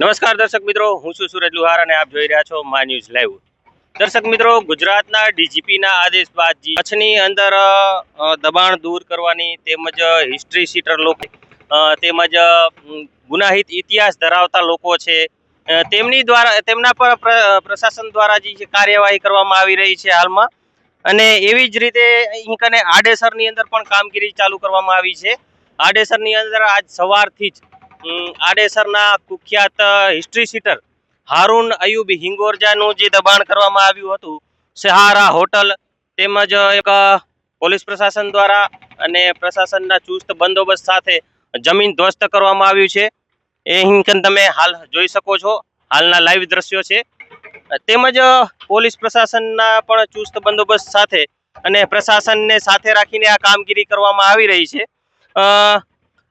નમસ્કાર દર્શક મિત્રો, હું છું સુરજ લુહાર અને આપ જોઈ રહ્યા છો મા ન્યૂઝ લાઈવ. દર્શક મિત્રો, ગુજરાતના ડીજીપીના આદેશ બાદ કચ્છની અંદર દબાણ દૂર કરવાની તેમજ હિસ્ટ્રી સીટર લોકો તેમજ ગુનાહિત ઇતિહાસ ધરાવતા લોકો છે તેમના પર પ્રશાસન દ્વારા જે કાર્યવાહી કરવામાં આવી રહી છે હાલમાં. અને એવી જ રીતે અહીં કને આડેસરની અંદર પણ કામગીરી ચાલુ કરવામાં આવી છે. આડેસરની અંદર આજ સવારથી જ આડેસરના કુખ્યાત હિસ્ટ્રી સીટર હારૂન અયુબ હિંગોરજાનું જે દબાણ કરવામાં આવ્યું હતું સહારા હોટલ તેમજ એક પોલીસ પ્રશાસન દ્વારા અને પ્રશાસનના ચુસ્ત બંદોબસ્ત સાથે જમીન ધ્વસ્ત કરવામાં આવ્યું છે. એ અહીં તમે હાલ જોઈ શકો છો, હાલના લાઈવ દ્રશ્યો છે. તેમજ પોલીસ પ્રશાસનના પણ ચુસ્ત બંદોબસ્ત સાથે અને પ્રશાસનને સાથે રાખીને આ કામગીરી કરવામાં આવી રહી છે.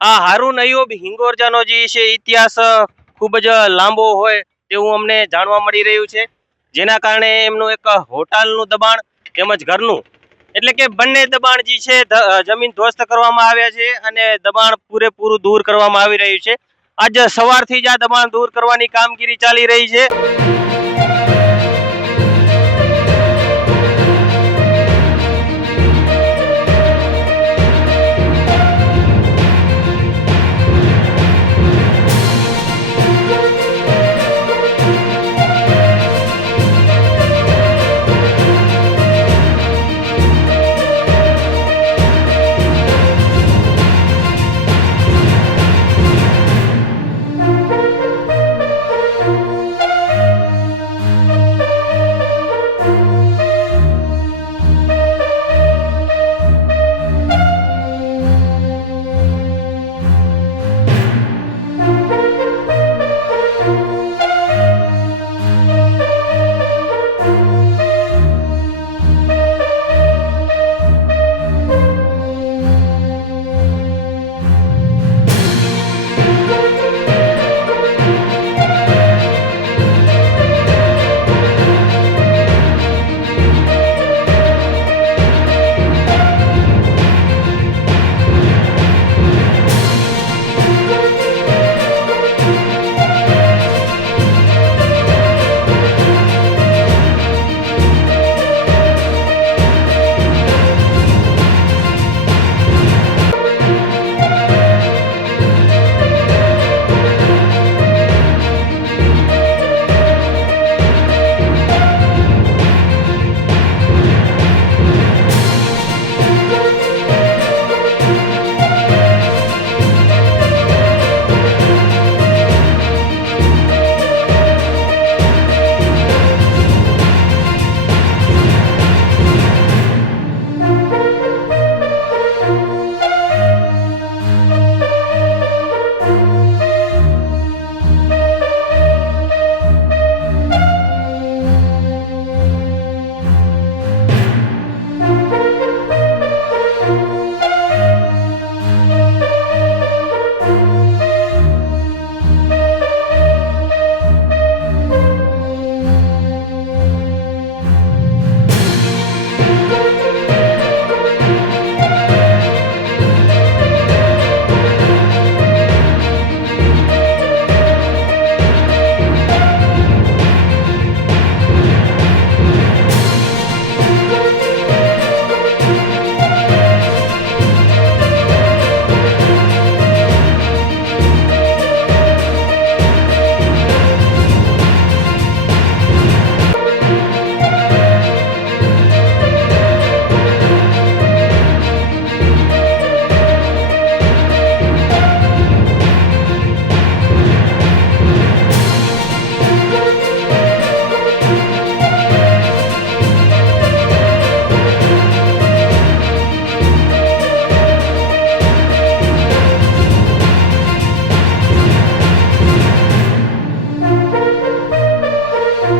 આ હારૂન અયુબ હિંગોરજાનો જે છે ઇતિહાસ ખૂબ જ લાંબો હોય તેવું અમને જાણવા મળી રહ્યું છે, જેના કારણે એમનું એક હોટલનું દબાણ તેમજ ઘરનું એટલે કે બંને દબાણ જે છે જમીન ધ્વસ્ત કરવામાં આવ્યા છે અને દબાણ પૂરેપૂરું દૂર કરવામાં આવી રહ્યું છે. આજ સવારથી જ આ દબાણ દૂર કરવાની કામગીરી ચાલી રહી છે.